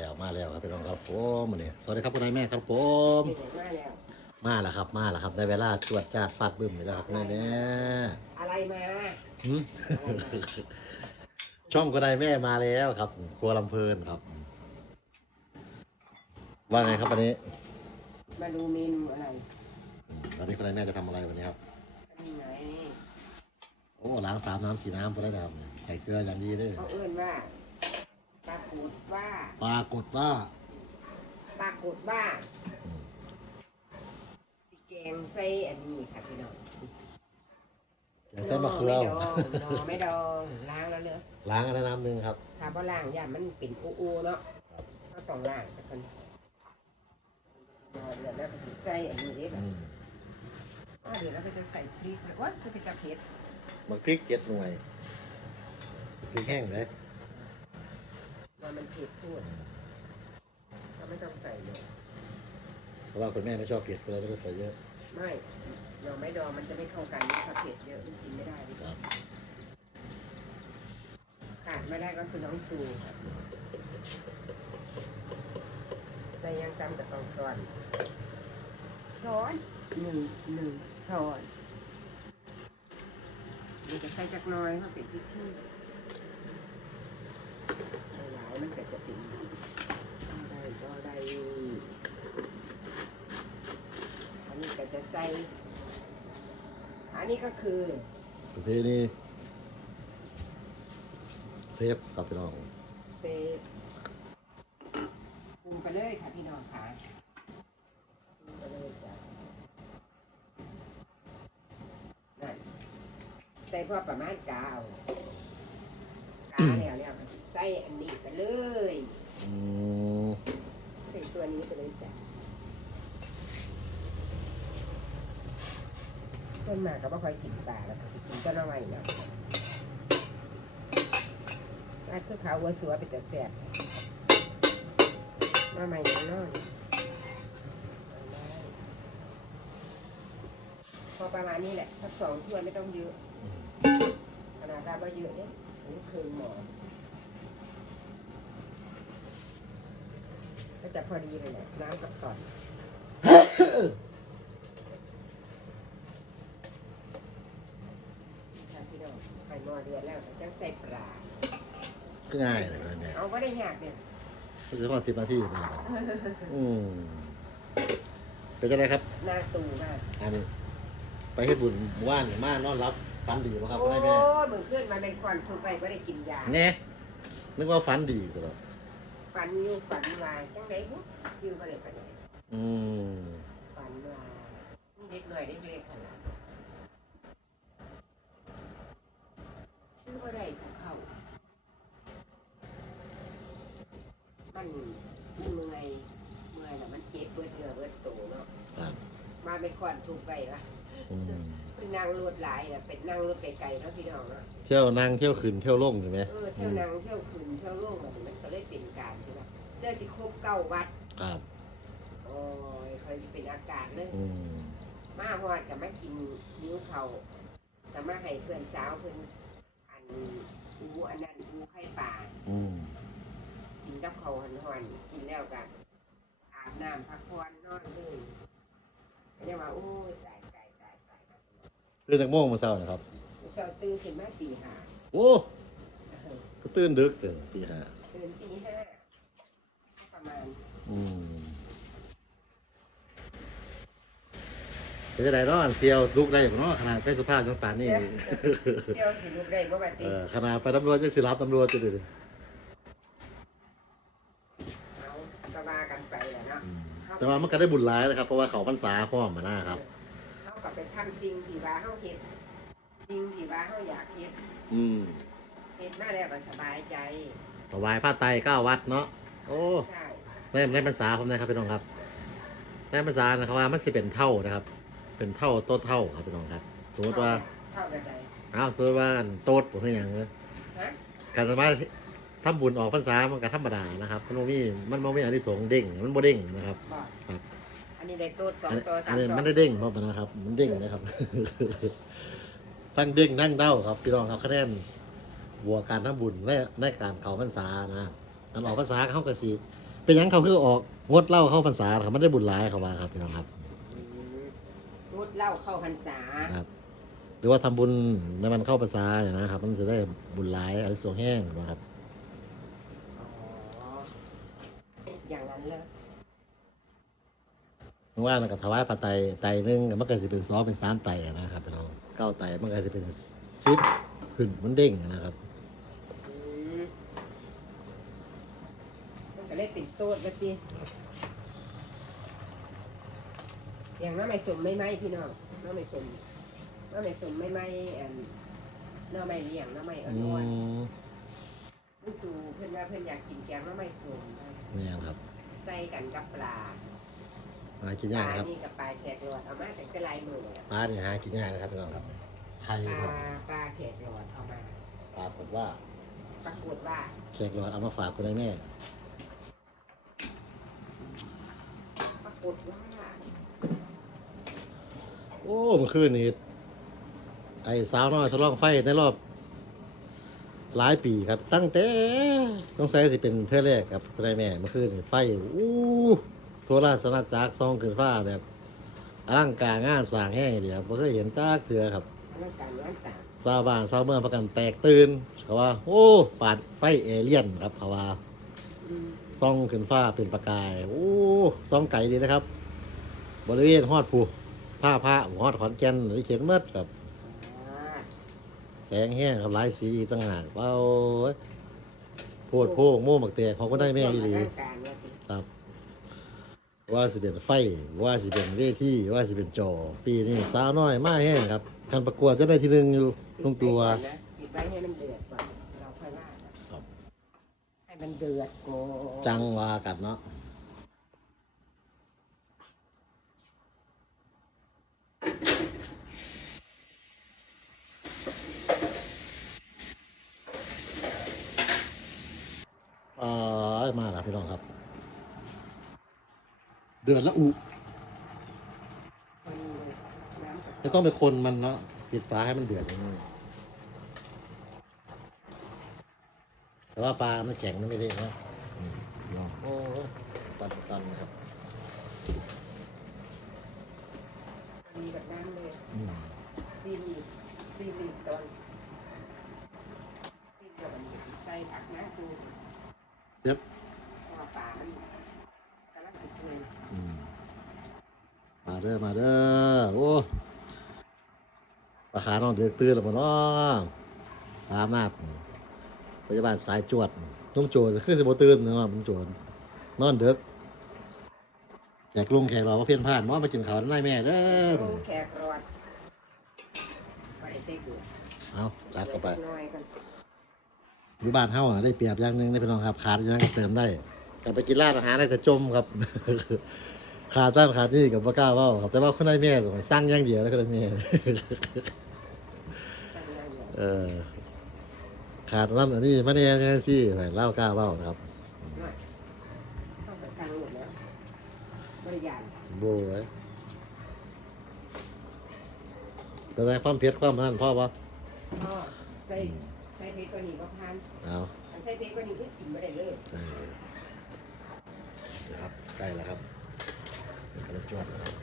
แล้วมาแล้วครับพี่น้องครับผมมื้อนี้สวัสดีครับคุณนายแม่ครับผมเก่งมากแล้วมาแล้วครับมาแล้วครับได้เวลาตรวจจาดฟาดบึ้มแล้วครับคุณนายแม่อะไรมาหึอะไรมาช่องคุณนายแม่มาแล้วครับ ครัวลำเพลินครับ ว่าไงครับวันนี้ มาดูเมนูอะไรอืมวันนี้คุณนายแม่จะทำอะไรวันนี้ครับนี่ไงโอ้ล้างสามน้ำสีน้ำพอได้ทำใส่เกลืออย่างดีเลยเขาเอื้อนว่า ปรากฏว่า ปรากฏว่า ปรากฏว่าอืมสีแกงใส่อันนี้ค่ะพี่น้องอย่าใส่มะเขือไม่ดองหนอไม่ดองล้างแล้วเนอะล้างอันนั้นน้ำหนึ่งครับถ้าบ่ล้างอย่ามันเป็นอูอูเนาะครับก็ต้องล้างแต่คนนอนเดี๋ยวแล้วก็จะใส่อันนี้ได้แบอืบมอ่าเดี๋ยวเราก็จะใส่พริกเลยว่าคือเป็นกระเพ็ดมะพริกเจ็ดหน่วยพริกแห้งเลย ว่ามันเผ็ดพูดเราไม่ต้องใส่เลยเพราะว่าคุณแม่ไม่ชอบเผ็ดก็เลยไม่ได้ใส่เยอะ ไม่หน่อไม้ดองมันจะไม่เข้ากันถ้าเผ็ดเยอะมันกินไม่ได้ครับ ขาดไม่ได้ก็คือน้องซูครับใส่ยังจำกับตองซ้อนช้อนหนึ่งหนึ่งช้อนมันจะใส่จักหน้อยเพราะเป็นที่ที่หลายๆ มันก็จะเป็นได้ก็ได้อันนี้ก็จะใส่อันนี้ก็คือประเภทนี้เซฟครับพี่น้องเซฟปรุงไปเลยค่ะพี่น้องค่ะปรุงไปเลยจ้ะนั่นใส่พอประมาณกาว กาแล้วเนี่ยใส่อันนี้ไปเลยอืมใส่ตัวนี้ไปเลยจ้ะต้นมาก็ไม่ค่อยกินปลาแล้วค่ะกินต้นเอาไว้เนาะอันคือขาววัวสัวเป็นแต่แซ่บมาใหม่ยังน้อยพอประมาณนี้แหละสักสองถ้วยไม่ต้องเยอะอืมขนาดเราไม่เยอะเนี่ยอันนี้คือหมอ จะพอดีเลยแหละน้ำกับตอนค่ะพี่น้องไข่หม้อเดือดแล้วก็จะใส่ปลาก็ง่ายเลยนะเนี่ยเอาก็ได้ยากเนี่ยก็จะว่าสิบนาทีนะครับอืมเป็นจะไรครับ หน้าตูมากอันนี้ไปเฮ็ดบุญว่านมานอนรับฝันดีป่ะครับโอ้คุณนายแม่ยเมื่อคืนมาเป็นควันทุกไปไม่ได้กินยา แน่นึกว่าฝันดีตลอด ฝันอยู่ฝันวายจังไดบุยืมมาเลยไปไหนอืมฝันวายมีเด็กหน่อยเด็กเล็กขนาดชื่อว่าได้ของเขามันเมื่อยเมื่อยน่ะมันเจ็บเบิดเนื้อเบิดตัวเนาะครับมาเป็นควันทุกไปวะอืม เป็นนางรถหลายน่ะเป็นนั่งรถไกลๆเนาะพี่น้องเนาะเที่ยวนั่งเที่ยวขึ้นเที่ยวลงใช่ไหมเออเที่ยวนางเที่ยวคืนเที่ยวล่วงแบบนี้มันก็เลยเป็นการใช่ไหมเสื้อสิครบเก้าวัดครับโอ้ยเคยจะเป็นอากาศเลยอืมมาฮอดกับมากินนิ้วเขากับมาให้เพื่อนสาวเพื่อนอันอูอันนั้นอูไข่ป่า อืมกินกับเขาวหันหอนๆกินแล้วกับอาบน้ำพักผ่อนนอนเลยเรียกว่าโอ้ยตายตายตายตาย ตื่นจากโมงมาเช้านะครับเช้าตื่นขึ้นมาตีห้าโอ้ก็ตื่นดึกตื่นตีห้าตื่นตีห้าประมาณอืมเป็นจะไดเนาะอันเซียวลุกได้บ่เนาะขนาดเป็นสุภาพต่างๆนี่เที่ยวสิลูกได้บ่บัดเอนี้อขนาดไปตำรวจจะสิรับตำรวจจะดูดิเอากระบากันไปแหละเนาะอืมแต่ว่ามันก็ได้บุญร้ายนะครับ เพราะว่าเขาพรรษาพร้อมมานะครับเขา ก็ไปทำสิ่งที่ว่าเขาเฮ็ดสิ่งที่ว่าเขาอยากเฮ็ดอืมเฮ็ดมาแล้วก็สบายใจถวายผ้าไตรเก้าวัดเนาะโอ้ใช่ในในพรรษาผมนะครับพี่น้องครับในพรรษานะครับว่ามันสิเป็นเท่านะครับ เป็นเท่าโต๊ะเท่าครับพี่น้องครับ สมมติว่าเท่ากันใดอ้าวสมมติว่าอันโต๊ดผมให้อย่างเงี้ยฮะการสามารถทำบุญออกพรรษามันก็ธรรมดานะครับมันบ่มีมันบ่มีอันที่สงส์เด้งมันบ่เด้งนะครับ บอกครับ อันนี้ได้โต๊ดสองอันตัวอัสานมนี้ตัวมันได้เด้งเพราะมันนะครับ มันเด้งนะครับ ทั้งเด้งทั้งเด้าครับพี่น้องครับคะแนนบวกการทำบุญและในการเขาพรรษานะการออกพรรษาเขาก็สิเป็นหยังเขาคือออกงดเหล้าเข้าพรรษาครับไม่ได้บุญหลายเขาว่าครับพี่น้องครับงดเหล้าเข้าพรรษาครับ หรือว่าทำบุญในมันเข้าพรรษาเนี่ยนะครับ มันจะได้บุญหลายอะไรสวงแห้งนะครับ อ๋ออย่างนั้นเลย ว่ามันก็ถวายปลาไตไตหนึงมันก็จะเป็นสองเป็นสามไตนะครับพี่น้องเก้าไตมันก็จะเป็นสิบขึ้นมันเด้งนะครับอืมมันก็เลยติดโต๊ดก็สิอย่างน้ำไม่สมไม่ไหมพี่น้องน้ำไม่สมน้ำไม่สมไม่ไหมอันน้ำไม่เลี้ยงน้ำไม่อือ่อนมๆลูกตูเพื่อนว่าเพื่อนอยากกินแกงน้ำไม่สมเนี่ยครับใส่กันกับปลา หากินปยาลากนะครับนี่กับปลาแขกหลอดเอามาแต่กระไรมือเนี่ยปลาเนี่ยหากินยากนะครับพี่น้องครับไข่ปลาครับปลาแขกหลอดเอามาปรากฏว่าปรากฏว่าแขกหลอดเอามาฝากคุณแม่ปรากฏว่าโอ้เมื่อคืนนี้ไอ้สาวน้อยทดลองไฟในรอบหลายปีครับ ตั้งแต่สงสัยสิเป็นเท่อแรกครับคุณแม่เมื่อคืนนี่ไฟอู้โทรราชนาจักรซองขึ้นฟ้าแบบอลังการงานสร้างแห้งเดียวไม่เคยเห็นตากเถือครับร่างกายร้านสามชาวบ้านชาวเมืองประกันแตกตื่นเขาว่า โอ้ปาดไฟเอเลี่ยนครับเขาว่าอืมซ่องขึ้นฟ้าเป็นประกาย โอ้ซ่องไก่ดีนะครับ บริเวณฮอดผูผ้าผ้าฮอดขอนแก่นหรือเขียนเมื่ครับ อ่าแสงแห้งครับหลายสีอีกต่างหากเป้าโพดโพกโม่หมักเตะของก็ได้แม่อีหลีร่างกายว่าสิครับ ว่าสิเป็นไฟ ว่าสิเป็นเวทีว่าสิเป็นจอ ปีนี้สาวน้อยมากแห้งครับการประกวดจะได้ที่หนึ่งอยู่ตรงตัวปิดไว้ให้มันเดือดก่อนเราค่อยว่านะครับให้มันเดือดก่อนจังว่ากันเนาะเออมาแล้วพี่น้องครับ เดือดแล้วอุคนน้ำกับไม่ต้องไปคนมันเนาะปิดฝาให้มันเดือดอย่างนี้แต่ว่าปลามันแข็งมันไม่ได้เนาะอืมลองโอ้ตันตันนะครับดีกับน้ำเลยอืมซีรีส์ซีรีส์ตอนซีรีส์มันใส่ผักนะคือเย็บ พอป่ามันกำลังสุดเลย อืมมา เด้อมาเด้อโอ้ปลาขาน้องเดือดตื่นแล้วบ่เนาะปลามากพยาบาลสายจวดต้องโจจะขึ้นสิบตื่นเนาะมันโจรนอนเด็กแขกลุงแขกเราว่าเพี้ยนพลาดหมอมากินข้าวได้แม่เด้อโอ้แขกรอดไม่ได้ใส่เกลือเอาจัดเข้าไปน้อยกันอยู่บ้านเฮาอะได้เปรียบอย่างหนึงได้พี่น้องครับขาดอย่างก็เติมได้แต่ไปกินร้านอาหารได้แต่จมครับ ขาดต้านขาดนี่กับบ่กล้าเว้าครับ แต่ว่าคนได้แม่ต้องสร้างอย่างเดียวแล้วก็ได้แม่ตั้งใจอยู่เออ ขาดนั่นอันนี้มาเนี่ยจังซี่ให้เล่ากล้าเว้านะครับน้อยต้องไปสั่งหมดแล้วบริยานโบ้ยก็ได้ความเผ็ดความนั่นพ่อปะพ่อใส่ใส่เพชรก็นี่ก็พันเอาอันใส่เพชรก็นี่คือกินไม่ได้เลยเออนะครับใกล้แล้วครับกำลัง จวดแล้วครับ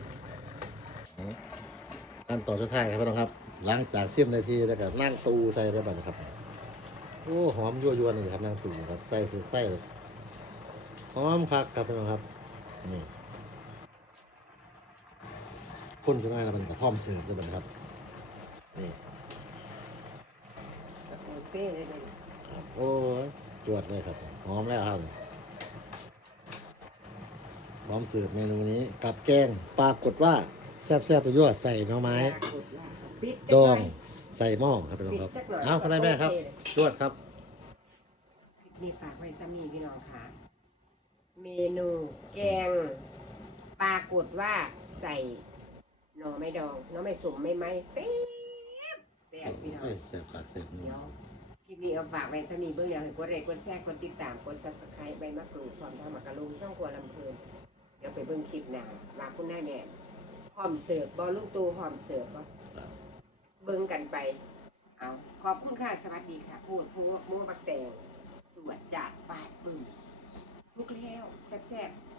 เอาขั้นตอนสุดท้ายครับพี่น้องครับหลังจากเสียมนาทีแล้วก็นั่งตูใส่ได้บ้างครับโอ้หอมยั่วยวนเลยครับนั่งตูครับใส่ถึงไฟเลยหอมคักครับพี่น้องครับนี่คนจะง่ายแล้วมันกับพร้อมเสิร์ฟได้บ้างครับนี่โอเซ่เลยเลยครับโอ้ยจวดเลยครับหอมแล้วครับ พร้อมเสิร์ฟเมนูนี้กับแกงปรากฏว่าแซ่บๆไปยั่วใส่หน่อไม้ปิดดอง ใส่หม้อครับพี่น้องครับ เอาคุณได้แม่ครับจวดครับ นี่ฝากไว้สามีพี่น้องค่ะ เมนูแกงปรากฏว่าใส่หน่อไม่ดองหน่อไม่สมไม่ไหมเซ่บแซ่บพี่น้องเอ้ยแซ่บขาดแซ่บนัเดี๋วยวคลิปนี้เอาฝากไว้สามีเบื้องเดียวให้กดไลค์กดแชร์กดติดตามกดซับสไครต์ใบมะกรูดพร้อมทำมะกะลุงช่องครัวลำเพลินเดี๋ยว ไปเบื้องคลิปหน้าลาคุณแม่แม่พร้อมเสิร์ฟบอลูกตูพร้อมเสิร์ฟบ่ครับเบิ่งกันไปเอาขอบคุณค่ะสวัสดีค่ะ พูดพูดมูบักแตงสวดจาดฟาดปึ้งสุกแล้วแแซ่บๆ